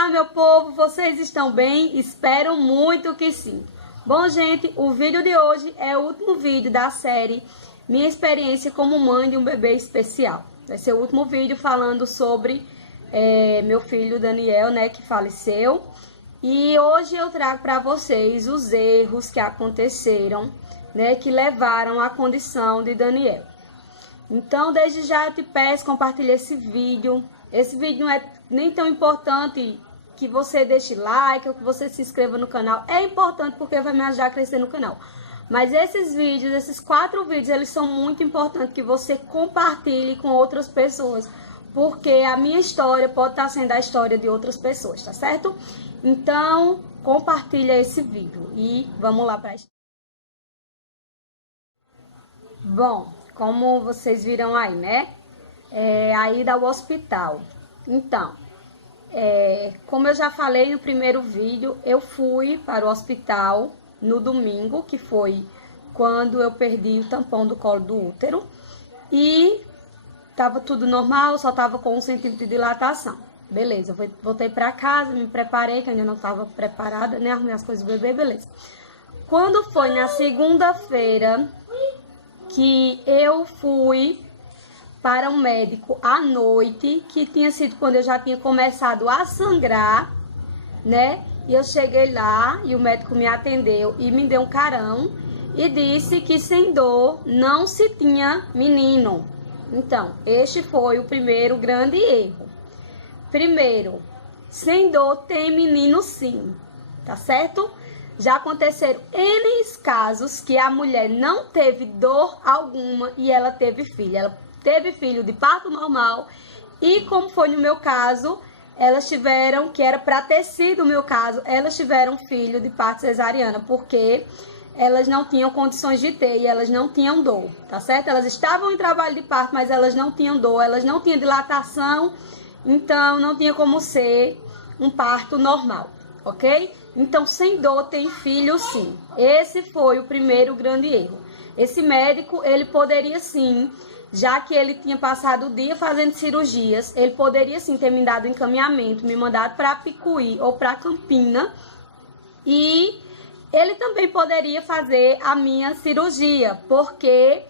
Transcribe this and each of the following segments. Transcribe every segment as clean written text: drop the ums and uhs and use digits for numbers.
Olá, meu povo, vocês estão bem? Espero muito que sim. Bom, gente, o vídeo de hoje é o último vídeo da série Minha Experiência como Mãe de um Bebê Especial. Vai ser o último vídeo falando sobre meu filho Daniel, né, que faleceu. E hoje eu trago para vocês os erros que aconteceram, né, que levaram à condição de Daniel. Então, desde já eu te peço, compartilhe esse vídeo. Esse vídeo não é nem tão importante que você deixe like ou que você se inscreva no canal. É importante porque vai me ajudar a crescer no canal. Mas esses vídeos, esses 4 vídeos, eles são muito importantes que você compartilhe com outras pessoas. Porque a minha história pode estar sendo a história de outras pessoas, tá certo? Então, compartilha esse vídeo e vamos lá para a história. Bom, como vocês viram aí, né? A ida ao hospital. Então, como eu já falei no primeiro vídeo, eu fui para o hospital no domingo, que foi quando eu perdi o tampão do colo do útero. E tava tudo normal, só tava com 1 centímetro de dilatação. Beleza, voltei para casa, me preparei, que ainda não estava preparada, né? Arrumei as coisas do bebê, beleza. Quando foi na segunda-feira que eu fui para um médico à noite, que tinha sido quando eu já tinha começado a sangrar, né? E eu cheguei lá e o médico me atendeu e me deu um carão e disse que sem dor não se tinha menino. Então, este foi o primeiro grande erro. Primeiro, sem dor tem menino sim, tá certo? Já aconteceram N casos que a mulher não teve dor alguma e ela teve filho. Ela teve filho de parto normal e, como foi no meu caso, elas tiveram, que era para ter sido o meu caso, elas tiveram filho de parto cesariana, porque elas não tinham condições de ter e elas não tinham dor, tá certo? Elas estavam em trabalho de parto, mas elas não tinham dor, elas não tinham dilatação, então não tinha como ser um parto normal, ok? Então, sem dor tem filho sim. Esse foi o primeiro grande erro. Esse médico, ele poderia sim, já que ele tinha passado o dia fazendo cirurgias, ele poderia sim ter me dado encaminhamento, me mandado para Picuí ou para Campina, e ele também poderia fazer a minha cirurgia, porque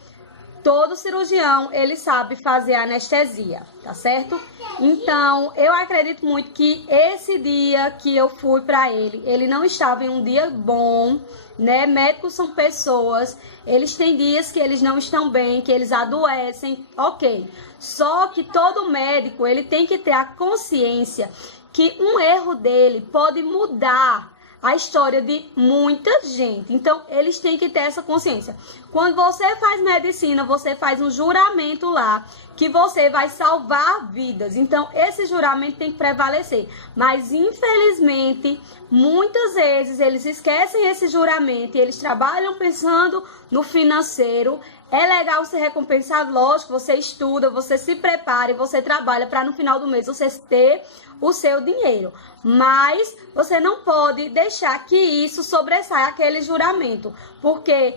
todo cirurgião, ele sabe fazer anestesia, tá certo? Então, eu acredito muito que esse dia que eu fui para ele não estava em um dia bom, né? Médicos são pessoas, eles têm dias que eles não estão bem, que eles adoecem, ok. Só que todo médico, ele tem que ter a consciência que um erro dele pode mudar a história de muita gente. Então, eles têm que ter essa consciência. Quando você faz medicina, você faz um juramento lá, que você vai salvar vidas. Então, esse juramento tem que prevalecer. Mas, infelizmente, muitas vezes, eles esquecem esse juramento e eles trabalham pensando no financeiro. É legal ser recompensado, lógico, você estuda, você se prepara e você trabalha para no final do mês você ter o seu dinheiro. Mas você não pode deixar que isso sobressaia aquele juramento, porque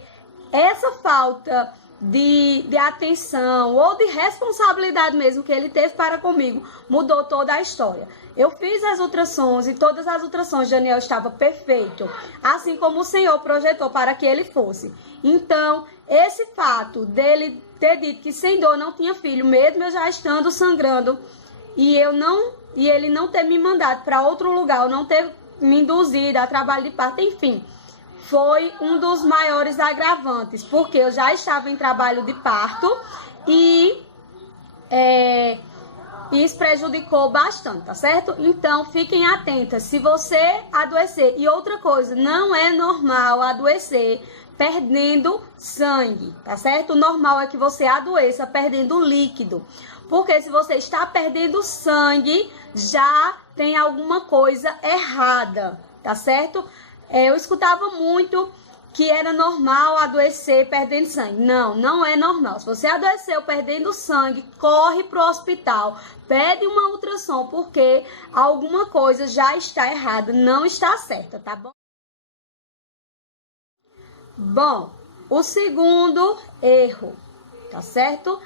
essa falta de atenção ou de responsabilidade mesmo que ele teve para comigo mudou toda a história. Eu fiz as ultrassons e todas as ultrassons de Daniel estava perfeito, assim como o Senhor projetou para que ele fosse. Então, esse fato dele ter dito que sem dor não tinha filho, mesmo eu já estando sangrando, e ele não ter me mandado para outro lugar, não ter me induzido a trabalho de parto, enfim, foi um dos maiores agravantes, porque eu já estava em trabalho de parto e isso prejudicou bastante, tá certo? Então, fiquem atentas, se você adoecer, e outra coisa, não é normal adoecer perdendo sangue, tá certo? O normal é que você adoeça perdendo líquido, porque se você está perdendo sangue, já tem alguma coisa errada, tá certo? Eu escutava muito que era normal adoecer perdendo sangue. Não, não é normal. Se você adoeceu perdendo sangue, corre pro hospital, pede uma ultrassom, porque alguma coisa já está errada, não está certa, tá bom? Bom, o segundo erro, tá certo?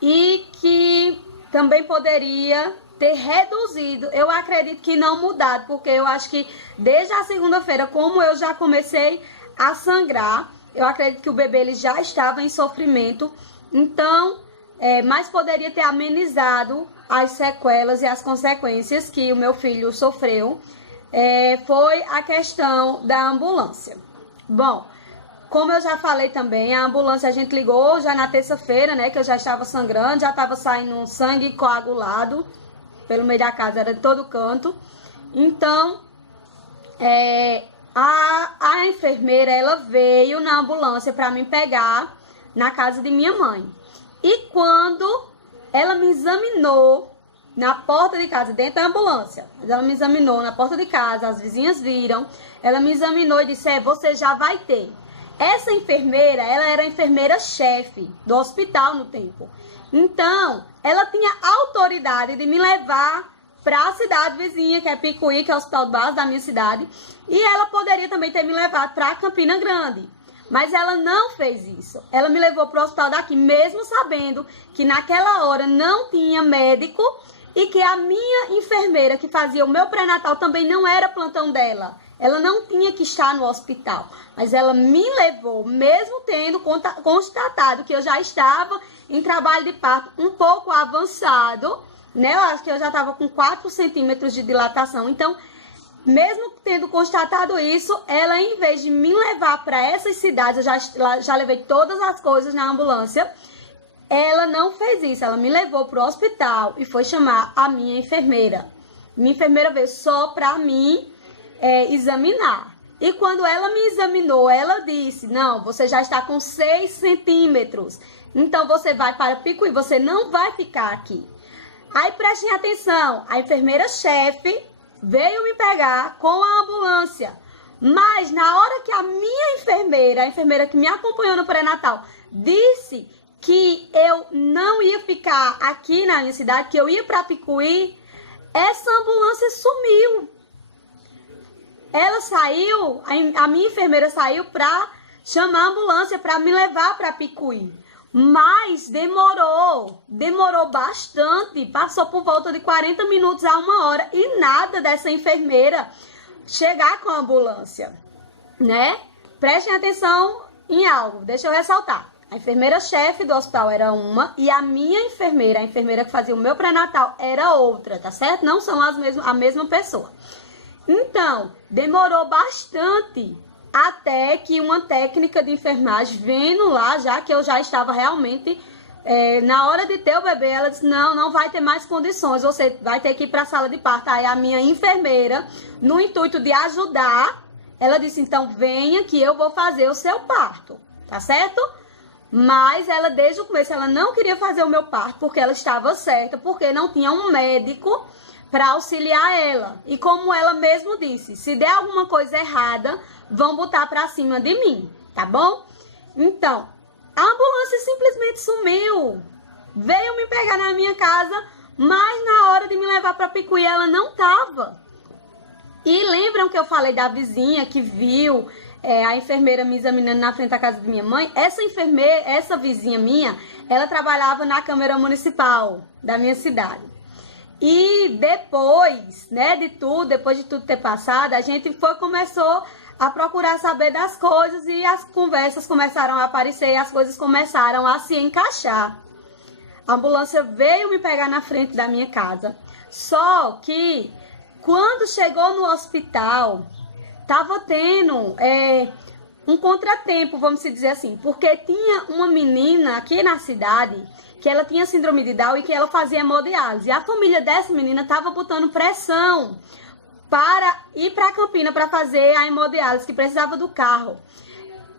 E que também poderia ter reduzido, eu acredito que não mudado, porque eu acho que desde a segunda-feira, como eu já comecei a sangrar, eu acredito que o bebê ele já estava em sofrimento, então, mas poderia ter amenizado as sequelas e as consequências que o meu filho sofreu, foi a questão da ambulância. Bom, como eu já falei também, a ambulância a gente ligou já na terça-feira, né, que eu já estava sangrando, já estava saindo um sangue coagulado pelo meio da casa, era de todo canto. Então, a enfermeira, ela veio na ambulância para me pegar na casa de minha mãe. E quando ela me examinou na porta de casa, dentro da ambulância, ela me examinou na porta de casa, as vizinhas viram, ela me examinou e disse, você já vai ter. Essa enfermeira, ela era a enfermeira-chefe do hospital no tempo. Então, ela tinha autoridade de me levar para a cidade vizinha, que é Picuí, que é o hospital de base da minha cidade. E ela poderia também ter me levado para Campina Grande. Mas ela não fez isso. Ela me levou para o hospital daqui, mesmo sabendo que naquela hora não tinha médico e que a minha enfermeira que fazia o meu pré-natal também não era plantão dela. Ela não tinha que estar no hospital, mas ela me levou, mesmo tendo constatado que eu já estava em trabalho de parto um pouco avançado, né? Eu acho que eu já estava com 4 centímetros de dilatação. Então, mesmo tendo constatado isso, ela, em vez de me levar para essas cidades, eu já levei todas as coisas na ambulância, ela não fez isso. Ela me levou para o hospital e foi chamar a minha enfermeira. Minha enfermeira veio só para mim examinar. E quando ela me examinou, ela disse, não, você já está com 6 centímetros. Então, você vai para Picuí, você não vai ficar aqui. Aí, prestem atenção, a enfermeira-chefe veio me pegar com a ambulância. Mas, na hora que a minha enfermeira, a enfermeira que me acompanhou no pré-natal, disse que eu não ia ficar aqui na minha cidade, que eu ia para Picuí, essa ambulância sumiu. Ela saiu, a minha enfermeira saiu para chamar a ambulância para me levar para Picuí. Mas demorou bastante, passou por volta de 40 minutos a 1 hora e nada dessa enfermeira chegar com a ambulância, né? Prestem atenção em algo, deixa eu ressaltar. A enfermeira-chefe do hospital era uma e a minha enfermeira, a enfermeira que fazia o meu pré-natal, era outra, tá certo? Não são a mesma pessoa. Então, demorou bastante até que uma técnica de enfermagem, vendo lá, já que eu já estava realmente na hora de ter o bebê, ela disse, não vai ter mais condições, você vai ter que ir para a sala de parto. Aí a minha enfermeira, no intuito de ajudar, ela disse, então venha que eu vou fazer o seu parto, tá certo? Mas ela, desde o começo, ela não queria fazer o meu parto, porque ela estava certa, porque não tinha um médico para auxiliar ela. E como ela mesmo disse, se der alguma coisa errada, vão botar para cima de mim, tá bom? Então, a ambulância simplesmente sumiu. Veio me pegar na minha casa, mas na hora de me levar para Picuí, ela não tava. E lembram que eu falei da vizinha que viu a enfermeira me examinando na frente da casa de minha mãe? Essa vizinha minha, ela trabalhava na Câmara Municipal da minha cidade. E depois, né, depois de tudo ter passado, a gente começou a procurar saber das coisas e as conversas começaram a aparecer e as coisas começaram a se encaixar. A ambulância veio me pegar na frente da minha casa. Só que quando chegou no hospital, tava tendo um contratempo, vamos dizer assim, porque tinha uma menina aqui na cidade que ela tinha síndrome de Down e que ela fazia hemodiálise. E a família dessa menina estava botando pressão para ir para Campina para fazer a hemodiálise, que precisava do carro.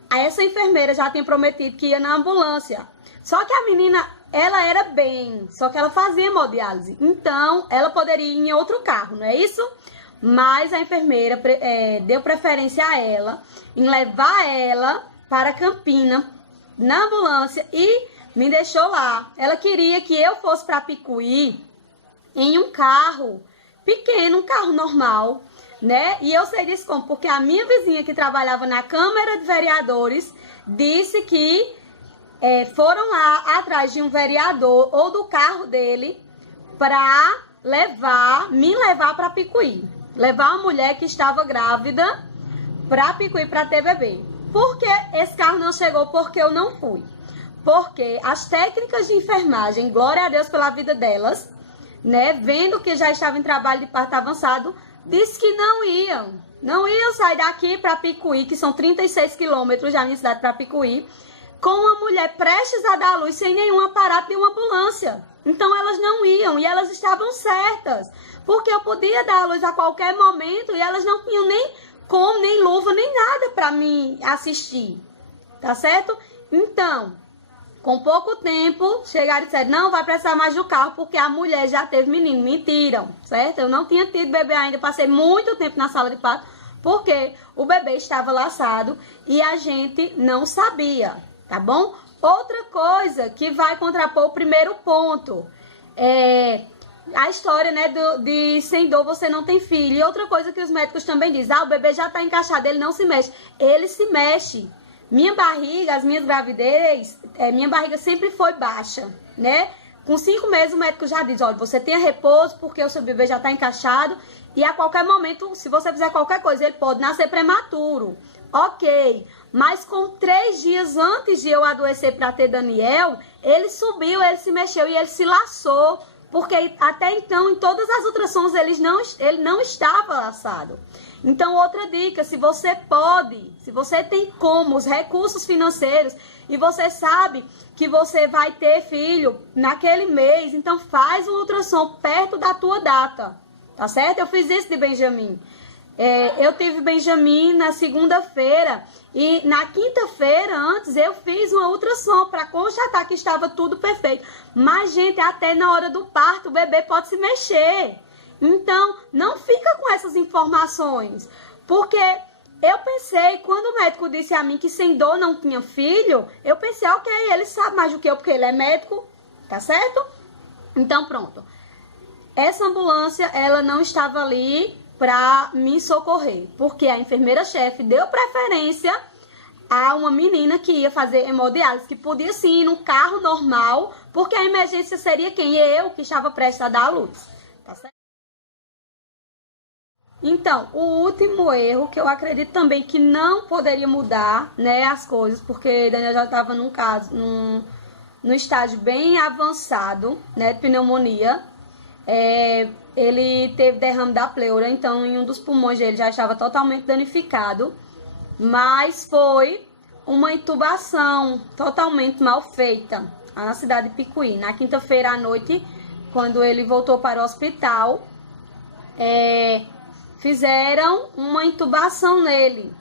Aí essa enfermeira já tinha prometido que ia na ambulância. Só que a menina, ela era bem, só que ela fazia hemodiálise. Então, ela poderia ir em outro carro, não é isso? Mas a enfermeira deu preferência a ela, em levar ela para Campina, na ambulância, e me deixou lá. Ela queria que eu fosse para Picuí em um carro pequeno, um carro normal, né? E eu sei disso como? Porque a minha vizinha que trabalhava na Câmara de Vereadores disse que foram lá atrás de um vereador ou do carro dele para me levar para Picuí. Levar uma mulher que estava grávida para Picuí para ter bebê. Por que esse carro não chegou? Porque eu não fui. Porque as técnicas de enfermagem, glória a Deus pela vida delas, né, vendo que já estava em trabalho de parto avançado, disse que não iam sair daqui para Picuí, que são 36 quilômetros da minha cidade para Picuí, com uma mulher prestes a dar à luz sem nenhum aparato de uma ambulância. Então elas não iam e elas estavam certas, porque eu podia dar à luz a qualquer momento e elas não tinham nem como, nem luva, nem nada para mim assistir, tá certo? Então, com pouco tempo, chegaram e disseram, não vai precisar mais do carro, porque a mulher já teve menino. Mentiram, certo? Eu não tinha tido bebê ainda, passei muito tempo na sala de parto, porque o bebê estava laçado e a gente não sabia, tá bom? Outra coisa que vai contrapor o primeiro ponto, a história, né, de sem dor você não tem filho. E outra coisa que os médicos também dizem, o bebê já está encaixado, ele não se mexe. Ele se mexe. Minha barriga, as minhas gravidez, minha barriga sempre foi baixa, né? Com 5 meses o médico já diz, olha, você tenha repouso porque o seu bebê já está encaixado e a qualquer momento, se você fizer qualquer coisa, ele pode nascer prematuro. Ok, mas com 3 dias antes de eu adoecer para ter Daniel, ele subiu, ele se mexeu e ele se laçou, porque até então, em todas as ultrassons, ele não estava laçado. Então, outra dica, se você pode, se você tem como, os recursos financeiros, e você sabe que você vai ter filho naquele mês, então faz um ultrassom perto da tua data, tá certo? Eu fiz isso de Benjamin. Eu tive Benjamin na segunda-feira e na quinta-feira, antes, eu fiz uma ultrassom para constatar que estava tudo perfeito. Mas, gente, até na hora do parto, o bebê pode se mexer. Então, não fica com essas informações, porque eu pensei, quando o médico disse a mim que sem dor não tinha filho, eu pensei, ok, ele sabe mais do que eu, porque ele é médico, tá certo? Então, pronto. Essa ambulância, ela não estava ali para me socorrer, porque a enfermeira-chefe deu preferência a uma menina que ia fazer hemodiálise, que podia sim ir num carro normal, porque a emergência seria quem? Eu, que estava prestes a dar à luz, tá certo? Então, o último erro, que eu acredito também que não poderia mudar, né, as coisas, porque Daniel já estava num estágio bem avançado, né, de pneumonia. Ele teve derrame da pleura, então em um dos pulmões dele já estava totalmente danificado, mas foi uma intubação totalmente mal feita na cidade de Picuí. Na quinta-feira à noite, quando ele voltou para o hospital, fizeram uma intubação nele.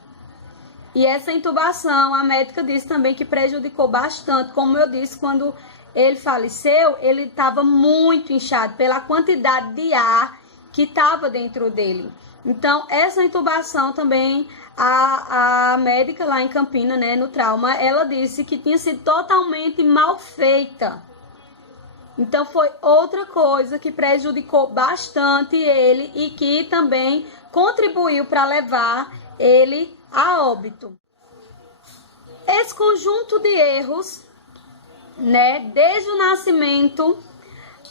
E essa intubação, a médica disse também que prejudicou bastante. Como eu disse, quando ele faleceu, ele estava muito inchado pela quantidade de ar que estava dentro dele. Então, essa intubação também, a médica lá em Campina, né, no trauma, ela disse que tinha sido totalmente mal feita. Então, foi outra coisa que prejudicou bastante ele e que também contribuiu para levar ele a óbito. Esse conjunto de erros, né, desde o nascimento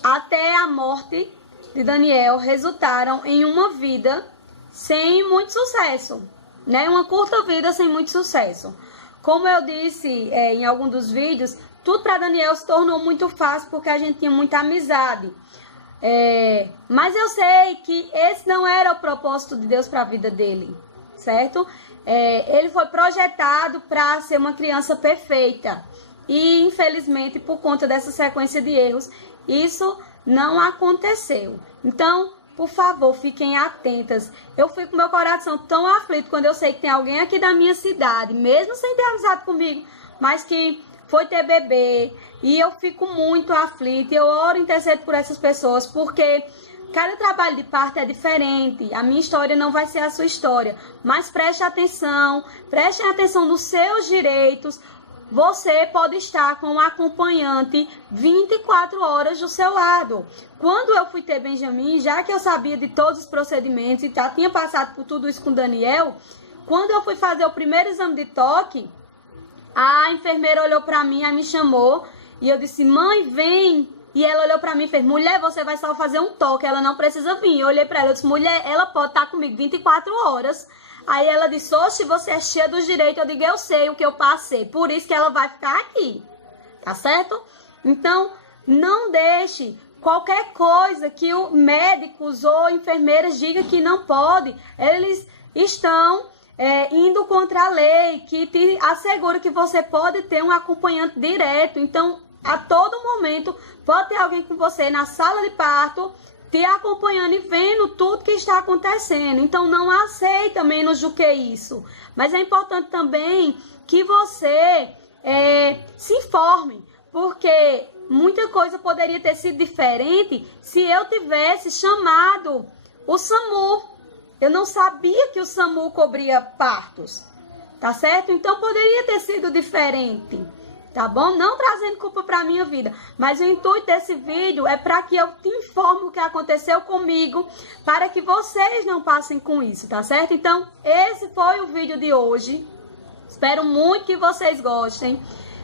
até a morte de Daniel, resultaram em uma vida sem muito sucesso, né? Uma curta vida sem muito sucesso. Como eu disse em algum dos vídeos, tudo para Daniel se tornou muito fácil porque a gente tinha muita amizade. Mas eu sei que esse não era o propósito de Deus para a vida dele, certo? Ele foi projetado para ser uma criança perfeita. E, infelizmente, por conta dessa sequência de erros, isso não aconteceu. Então, por favor, fiquem atentas. Eu fico com meu coração tão aflito quando eu sei que tem alguém aqui da minha cidade, mesmo sem ter amizade comigo, mas que foi ter bebê. E eu fico muito aflita. Eu oro e intercedo por essas pessoas, porque cada trabalho de parto é diferente. A minha história não vai ser a sua história. Mas prestem atenção nos seus direitos. Você pode estar com um acompanhante 24 horas do seu lado. Quando eu fui ter Benjamin, já que eu sabia de todos os procedimentos e já tinha passado por tudo isso com Daniel, quando eu fui fazer o primeiro exame de toque, a enfermeira olhou para mim, aí me chamou e eu disse, mãe, vem. E ela olhou pra mim e fez, mulher, você vai só fazer um toque, ela não precisa vir. Eu olhei pra ela e disse, mulher, ela pode estar comigo 24 horas. Aí ela disse, oxe, você é cheia dos direitos. Eu digo, eu sei o que eu passei, por isso que ela vai ficar aqui. Tá certo? Então, não deixe qualquer coisa que os médicos ou enfermeiras digam que não pode. Eles estão indo contra a lei, que te assegura que você pode ter um acompanhante direto. Então, a todo momento, pode ter alguém com você na sala de parto, te acompanhando e vendo tudo que está acontecendo. Então, não aceita menos do que isso. Mas é importante também que você se informe, porque muita coisa poderia ter sido diferente se eu tivesse chamado o SAMU. Eu não sabia que o SAMU cobria partos, tá certo? Então, poderia ter sido diferente. Tá bom? Não trazendo culpa pra minha vida, mas o intuito desse vídeo é para que eu te informe o que aconteceu comigo, para que vocês não passem com isso, tá certo? Então, esse foi o vídeo de hoje. Espero muito que vocês gostem.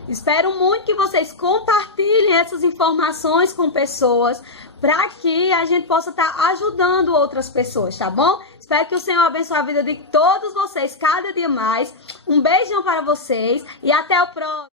Espero muito que vocês compartilhem essas informações com pessoas, para que a gente possa estar ajudando outras pessoas, tá bom? Espero que o Senhor abençoe a vida de todos vocês cada dia mais. Um beijão para vocês e até o próximo.